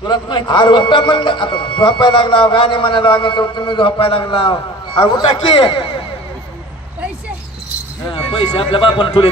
तुलाच माहिती अरे उठा म्हणलं आता झोपायला लागला गाणे म्हणायला आम्ही तर तुम्ही झोपायला लागला अरे उठा की पैसे आपल्या बापानं तुले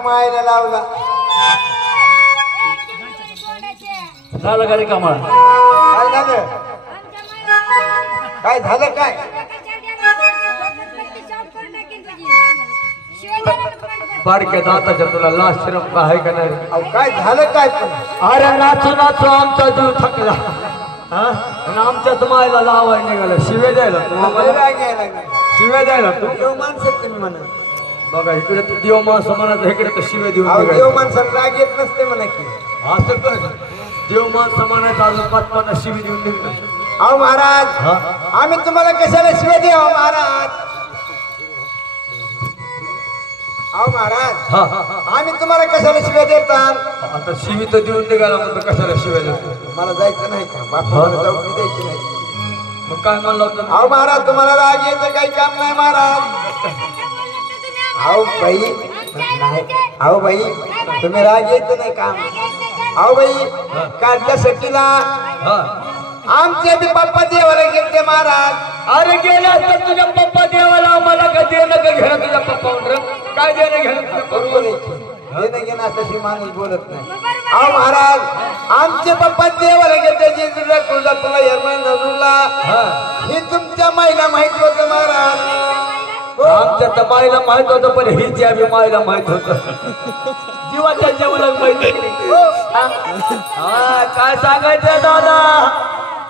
मायला लावला झालं का रे कामा काय झालं काय झालं काय बारक्या दाताच्या तुला लास्ट श्रम का आहे का नाही अहो काय झालं काय पण अरे नाचू नाचू आमचा जीव थकला आणि आमच्याच मायला लावाय निघाला शिवे द्यायला तू आम्हाला शिवे द्यायला तू देव माणसं तुम्ही म्हणा बघा इकडे तू देव माणसं म्हणत इकडे तर शिवे देऊन देव माणसं राग येत नसते म्हणा की असं कर देव माणसं म्हणायचं अजून पाटपाना शिवे देऊन दिली अहो महाराज आम्ही तुम्हाला कशाला शिवे देऊ महाराज अहो महाराज आम्ही तुम्हाला कशाला शिवे देतात आता शिवी तर देऊन निघाला म्हणतो कशाला शिवे देतो मला जायचं नाही का बापू जाऊ द्यायची नाही मग काय म्हणलं होतं अहो महाराज तुम्हाला राग यायचं काही काम नाही महाराज आओ भाई नाही आओ भाई तुम्ही राग येत नाही काम आओ भाई कालच्या सटीला आमचे बी पप्पा देवाला गेले महाराज अरे गेला तर तुझ्या पप्पा देवाला आम्हाला का देणं का घेणं तुझ्या पप्पा काय देणं घेणं बरोबर देणं घेणं असं माणूस बोलत नाही आओ महाराज आमचे पप्पा देवाला गेले जेजुरीला तुळजापूरला यरमळ नजूरला हे तुमच्या माईला माहिती होतं महाराज आमच्या तर माईला माहित होतं पण हिची आम्ही माईला माहित होत जीवाच्या जेवणाला माहित काय सांगायचं दादा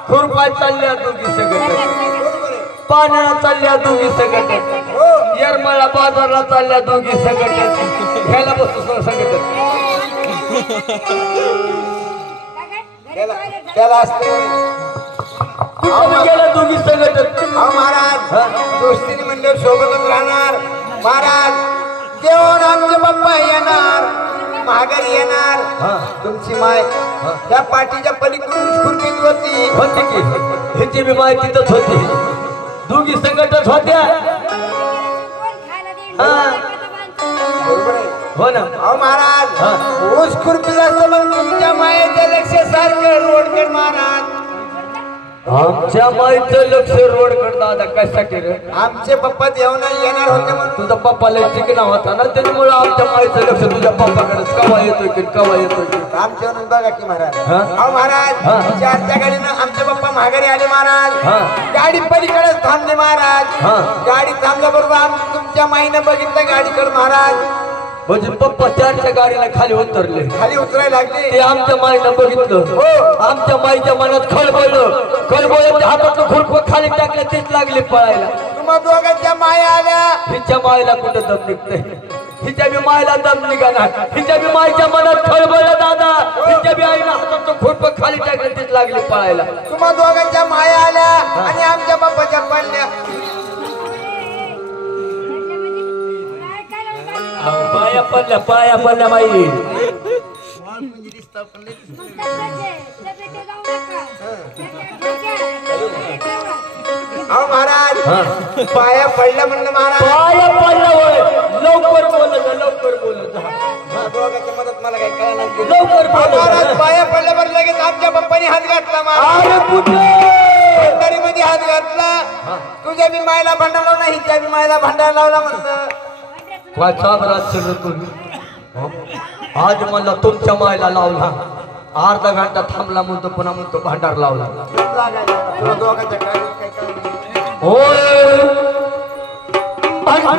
खुरपाय चालल्या दोघी सगळ्यात पाण्याला चालल्या दोघी सगळ्यात येरमाळा बाजारला चालल्या दोघी सगळ्यात घ्यायला बसतो सगळ्यात त्याला असते गेला दोघी सगळ्यात अहो महाराज दोस्तीने म्हणल्यावर सोबतच राहणार महाराज देऊन आमचे पप्पा येणार माघारी येणार तुमची माय त्या पाठीच्या पलीकडून खुरपीत होती की ह्याची बी माय तिथंच होती दोघी संकटच होत्या हो ना अहो महाराज ऊस खुरपीत असतं मग तुमच्या मायेचं लक्ष सारखं रोडकर महाराज आमच्या माईचं लक्ष रोड करता आता कशासाठी रे आमचे पप्पा येणार होते म्हणून तुझा पप्पा लय चिकना होता ना त्याच्यामुळे आमच्या माईचं लक्ष तुझ्या पप्पाकडेच कवा येतोय की कवा येतोय की आमच्या बघा की महाराज अहो महाराज चारच्या गाडीनं आमचे पप्पा माघारी आले महाराज गाडी पलीकडेच थांबली महाराज गाडी थांबल्याबरोबर तुमच्या माईनं बघितलं गाडीकडे महाराज म्हणजे पप्पा चारच्या गाडीला खाली उतरले खाली उतरायला लागले ते आमच्या माईनं बघितलं आमच्या माईच्या मनात खळबळलं हातातलं खुरप खाली टाकलं तेच लागले पळायला तुम्हा दोघांच्या माया आल्या हिच्या माईला कुठं दम निघतंय हिच्या बी माईला दम निघाणार हिच्या बी माईच्या मनात खळबळलं दादा हिच्या बी आईला हातातलं खुरप खाली टाकलं तेच लागले पळायला तुम्हा दोघांच्या माया आल्या आणि आमच्या बाप्पाच्या पडल्या पाया पडल्या माई अहो महाराज पाया पडल्या म्हणलं महाराज पाया पडलं होय लवकर बोलत दोघांच्या मदत मला काही कळलं नाही लवकर महाराज पाया पडल्यावर लगेच आमच्या बाप्पाने हात घातला महाराज भंडारी मध्ये हात घातला तुझ्या बी मायला भांडार लावला हिच्या बी मायला भांडार लावला म्हणतं आज मला तुमच्या मायला लावला अर्धा घंटा थांबला म्हणतो पुन्हा म्हणतो भांडार लावला दोघांच्या काय होय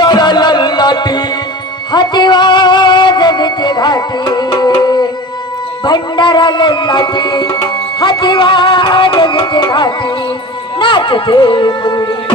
भंडारा लल्लाटी हाती वाजविते घाटी भंडारा लल्लाटी हाती वाजविते घाटी नाचते मुरळी